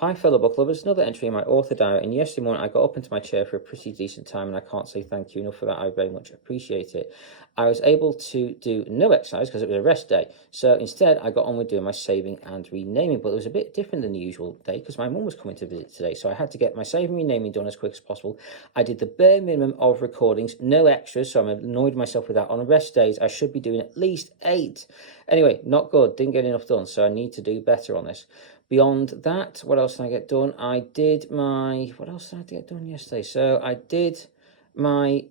Hi, fellow book lovers. Another entry in my author diary. And yesterday morning, I got up into my chair for a pretty decent time, and I can't say thank you enough for that. I very much appreciate it. I was able to do no exercise because it was a rest day. So instead, I got on with doing my saving and renaming. But it was a bit different than the usual day because my mum was coming to visit today. So I had to get my saving and renaming done as quick as possible. I did the bare minimum of recordings, no extras. So I'm annoyed myself with that. On rest days, I should be doing at least 8. Anyway, not good. Didn't get enough done. So I need to do better on this. Beyond that, what else did I get done? What else did I get done yesterday? So I did my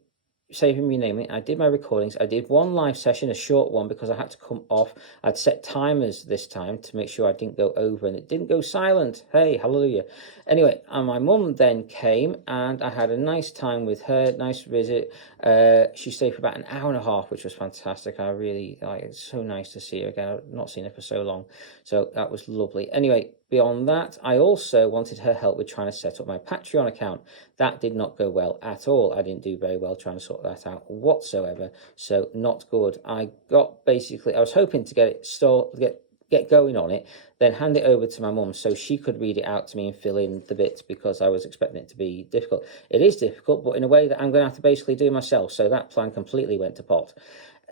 saving renaming, I did my recordings, I did one live session, a short one, because I had to come off. I'd set timers this time to make sure I didn't go over, and it didn't go silent. Hey, hallelujah. Anyway, and my mum then came, and I had a nice time with her, nice visit. She stayed for about an hour and a half, which was fantastic. I really like it's so nice to see her again. I've not seen her for so long, so that was lovely. Anyway, beyond that, I also wanted her help with trying to set up my Patreon account. That did not go well at all. I didn't do very well trying to sort that out whatsoever, so not good. I was hoping to get it get going on it, then hand it over to my mum so she could read it out to me and fill in the bits, because I was expecting it to be difficult. It is difficult, but in a way that I'm going to have to basically do myself, so that plan completely went to pot.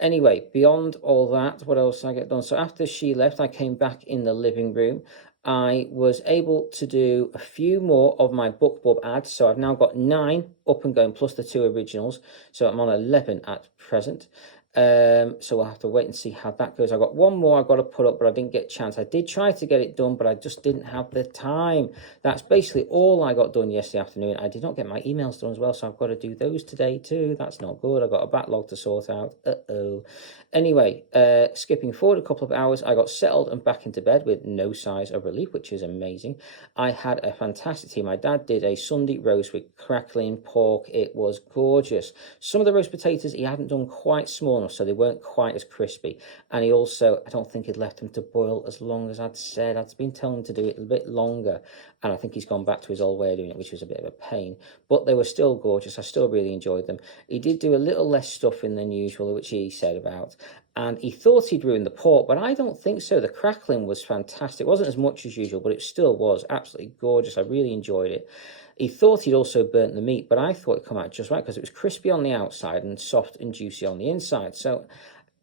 Anyway, beyond all that, what else did I get done? So after she left, I came back in the living room. I was able to do a few more of my BookBub ads, so I've now got 9 up and going, plus the 2 originals, so I'm on 11 at present. So we'll have to wait and see how that goes. I've got one more I've got to put up, but I didn't get a chance. I did try to get it done, but I just didn't have the time. That's basically all I got done yesterday afternoon. I did not get my emails done as well, so I've got to do those today too. That's not good. I've got a backlog to sort out. Anyway, skipping forward a couple of hours, I got settled and back into bed with no sighs of relief, which is amazing. I had a fantastic tea. My dad did a Sunday roast with crackling pork. It was gorgeous. Some of the roast potatoes he hadn't done quite small enough, so they weren't quite as crispy. And he also, I don't think he'd left them to boil as long as I'd said. I'd been telling him to do it a bit longer, and I think he's gone back to his old way of doing it, which was a bit of a pain. But they were still gorgeous. I still really enjoyed them. He did do a little less stuffing than usual, which he said about. And he thought he'd ruined the pork, but I don't think so. The crackling was fantastic. It wasn't as much as usual, but it still was absolutely gorgeous. I really enjoyed it. He thought he'd also burnt the meat, but I thought it'd come out just right because it was crispy on the outside and soft and juicy on the inside. So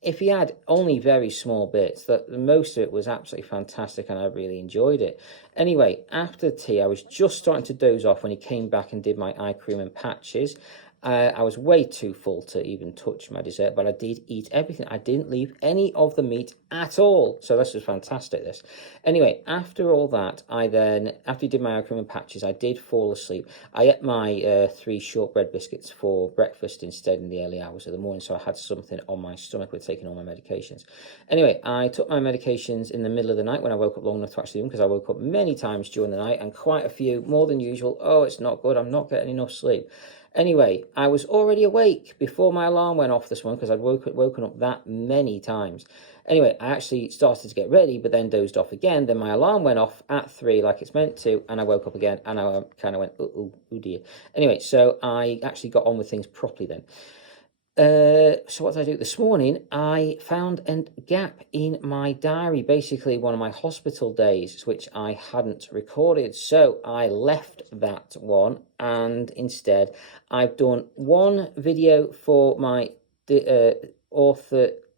if he had only very small bits, that most of it was absolutely fantastic, and I really enjoyed it. Anyway, after tea, I was just starting to doze off when he came back and did my eye cream and patches. I was way too full to even touch my dessert, but I did eat everything. I didn't leave any of the meat at all. So this was fantastic, this. Anyway, after all that, after he did my eye cream and patches, I did fall asleep. I ate my 3 shortbread biscuits for breakfast instead in the early hours of the morning, so I had something on my stomach with taking all my medications. Anyway, I took my medications in the middle of the night when I woke up long enough to actually do them, because I woke up many times during the night, and quite a few, more than usual. Oh, it's not good. I'm not getting enough sleep. Anyway, I was already awake before my alarm went off this morning, because I'd woken up that many times. Anyway, I actually started to get ready, but then dozed off again. Then my alarm went off at 3 like it's meant to, and I woke up again, and I kind of went, oh dear. Anyway, so I actually got on with things properly then. So what did I do this morning? I found a gap in my diary, basically one of my hospital days, which I hadn't recorded. So I left that one, and instead I've done one video for my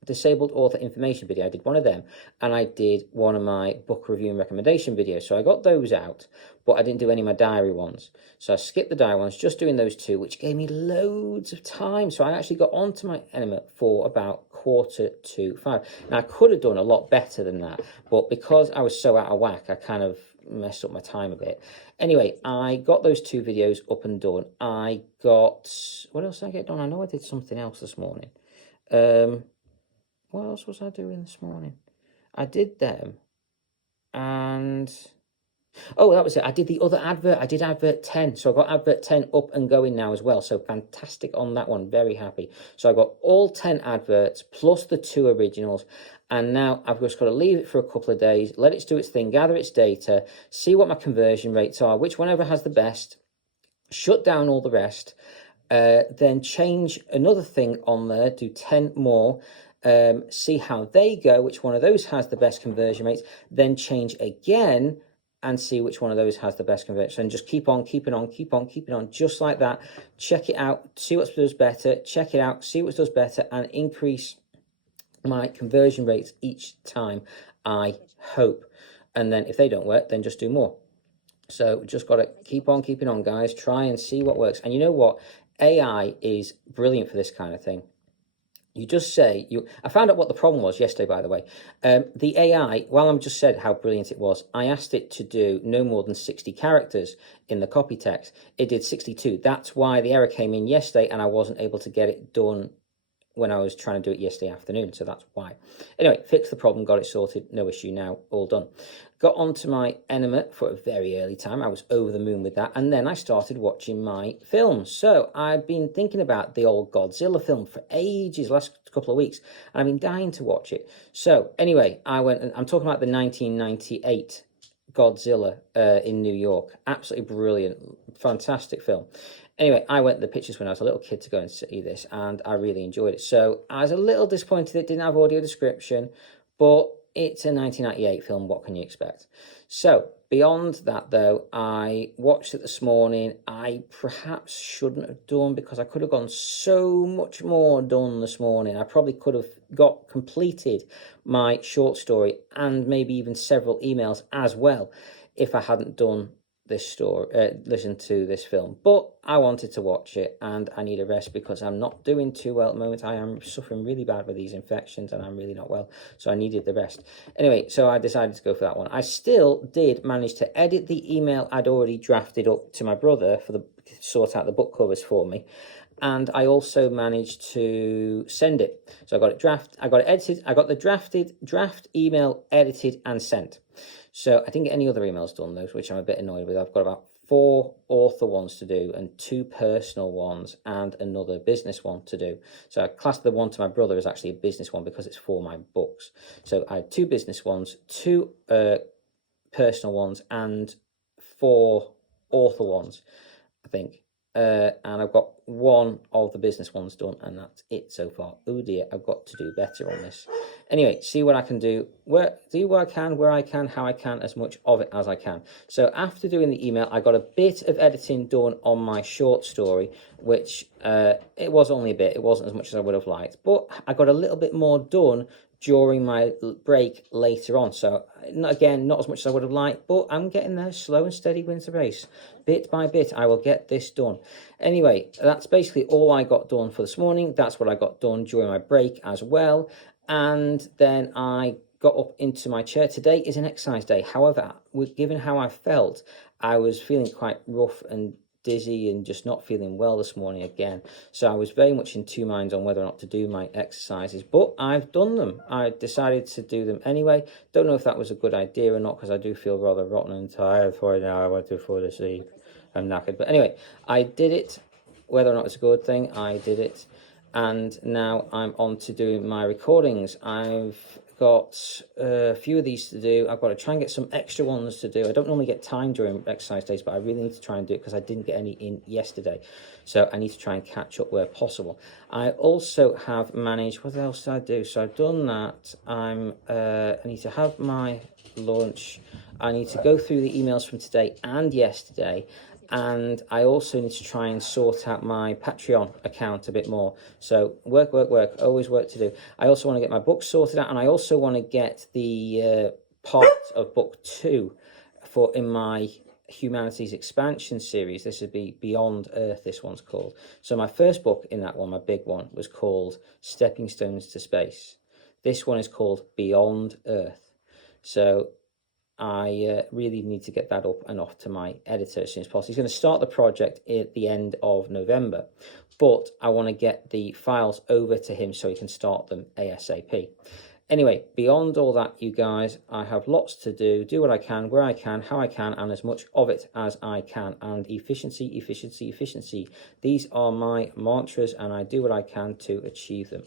disabled author information video. I did one of them, and I did one of my book review and recommendation videos. So I got those out, but I didn't do any of my diary ones. So I skipped the diary ones, just doing those 2, which gave me loads of time. So I actually got onto my Enema for about 4:45. Now I could have done a lot better than that, but because I was so out of whack, I kind of messed up my time a bit. Anyway, I got those 2 videos up and done. What else did I get done? I know I did something else this morning. What else was I doing this morning? I did them, and oh, that was it. I did the other advert. I did advert 10. So I got advert 10 up and going now as well. So fantastic on that one. Very happy. So I got all 10 adverts plus the 2 originals. And now I've just got to leave it for a couple of days, let it do its thing, gather its data, see what my conversion rates are, which one ever has the best, shut down all the rest, then change another thing on there, do 10 more, see how they go, which one of those has the best conversion rates, then change again, and see which one of those has the best conversion. And just keep on keeping on, just like that. Check it out, see what does better, check it out, see what does better, and increase my conversion rates each time, I hope. And then if they don't work, then just do more. So just got to keep on keeping on, guys. Try and see what works. And you know what? AI is brilliant for this kind of thing. You just say, I found out what the problem was yesterday, by the way. The AI, while I'm just said how brilliant it was, I asked it to do no more than 60 characters in the copy text. It did 62. That's why the error came in yesterday and I wasn't able to get it done when I was trying to do it yesterday afternoon. So that's why. Anyway, fixed the problem, got it sorted. No issue now, all done. Got onto my Enema for a very early time. I was over the moon with that. And then I started watching my films. So I've been thinking about the old Godzilla film for ages, last couple of weeks. And I've been dying to watch it. So anyway, I went, and I'm talking about the 1998 Godzilla in New York. Absolutely brilliant, fantastic film. Anyway, I went to the pictures when I was a little kid to go and see this, and I really enjoyed it. So I was a little disappointed it didn't have audio description, but it's a 1998 film. What can you expect? So beyond that, though, I watched it this morning. I perhaps shouldn't have done because I could have gone so much more done this morning. I probably could have got completed my short story and maybe even several emails as well if I hadn't done this story, listen to this film. But I wanted to watch it and I need a rest because I'm not doing too well at the moment. I am suffering really bad with these infections and I'm really not well, so I needed the rest. Anyway, so I decided to go for that one. I still did manage to edit the email I'd already drafted up to my brother for the sort out the book covers for me, and I also managed to send it. So I got it edited, I got the draft email edited and sent. So I didn't get any other emails done, though, which I'm a bit annoyed with. I've got about 4 author ones to do and 2 personal ones and another business one to do. So I classed the one to my brother as actually a business one because it's for my books. So I had 2 business ones, 2 personal ones, and 4 author ones, I think. And I've got 1 of the business ones done, and that's it so far. Oh dear, I've got to do better on this. Anyway, see what I can do, where I can, how I can, as much of it as I can. So after doing the email, I got a bit of editing done on my short story, which it was only a bit. It wasn't as much as I would have liked, but I got a little bit more done during my break later on. So again, not as much as I would have liked, but I'm getting there. Slow and steady wins the race. Bit by bit, I will get this done. Anyway, that's basically all I got done for this morning. That's what I got done during my break as well. And then I got up into my chair. Today is an exercise day. However, given how I felt, I was feeling quite rough and dizzy and just not feeling well this morning again. So I was very much in 2 minds on whether or not to do my exercises, but I've done them. I decided to do them anyway. Don't know if that was a good idea or not because I do feel rather rotten and tired for it now. I want to fall asleep. I'm knackered. But anyway, I did it. Whether or not it's a good thing, I did it. And now I'm on to doing my recordings. I've got a few of these to do. I've got to try and get some extra ones to do. I don't normally get time during exercise days, but I really need to try and do it because I didn't get any in yesterday. So I need to try and catch up where possible. I also have managed, what else did I do? So I've done that. I need to have my lunch. I need to go through the emails from today and yesterday. And I also need to try and sort out my Patreon account a bit more. So work, always work to do. I also want to get my book sorted out, and I also want to get the part of book 2 in my Humanities Expansion series. This would be Beyond Earth, this one's called. So my first book in that one, my big one, was called Stepping Stones to Space. This one is called Beyond Earth. So I really need to get that up and off to my editor as soon as possible. He's going to start the project at the end of November, but I want to get the files over to him so he can start them ASAP. Anyway, beyond all that, you guys, I have lots to do what I can, where I can, how I can, and as much of it as I can. And efficiency, efficiency, efficiency. These are my mantras, and I do what I can to achieve them.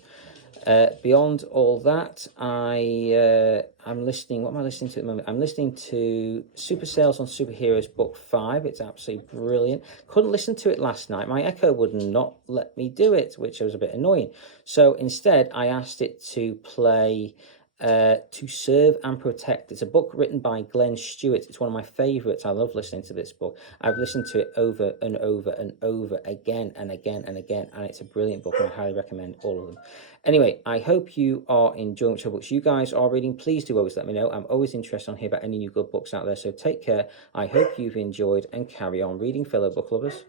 Beyond all that, I'm listening. What am I listening to at the moment? I'm listening to Super Sales on Superheroes Book 5. It's absolutely brilliant. Couldn't listen to it last night. My Echo would not let me do it, which was a bit annoying. So instead, I asked it to play To Serve and Protect. It's a book written by Glenn Stewart. It's one of my favourites. I love listening to this book. I've listened to it over and over and over again and again and again, and it's a brilliant book, and I highly recommend all of them. Anyway, I hope you are enjoying whichever books you guys are reading. Please do always let me know. I'm always interested on hear about any new good books out there. So take care. I hope you've enjoyed and carry on reading, fellow book lovers.